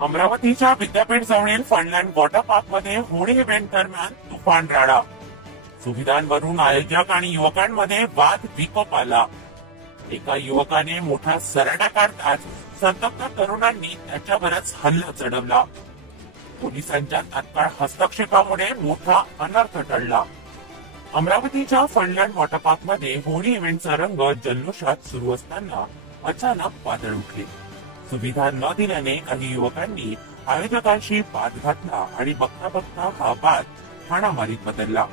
अमरावतीच्या विद्यापीठ जवळील फनलँड वॉटर पार्क मध्ये होळी इव्हेंट दरम्यान तुफान राडा। सुविधांवरून आयोजक आणि युवकांमध्ये वाद विकोपाला। एका युवकाने मोठा सरडा काढताच संतप्त तरुणांनी त्याच्यावरच हल्ला चढवला। पोलिसांच्या तात्काळ हस्तक्षेपामुळे मोठा अनर्थ टळला। अमरावतीच्या फनलँड वॉटर पार्क मध्ये होळी इव्हेंटचा रंग जल्लोषात सुरू असताना अचानक वादळ उठले। सुविधा न दिल्याने काही युवकांनी आयोजकांशी वाद घातला आणि बघता बघता हा वाद हाणामारीत बदलला।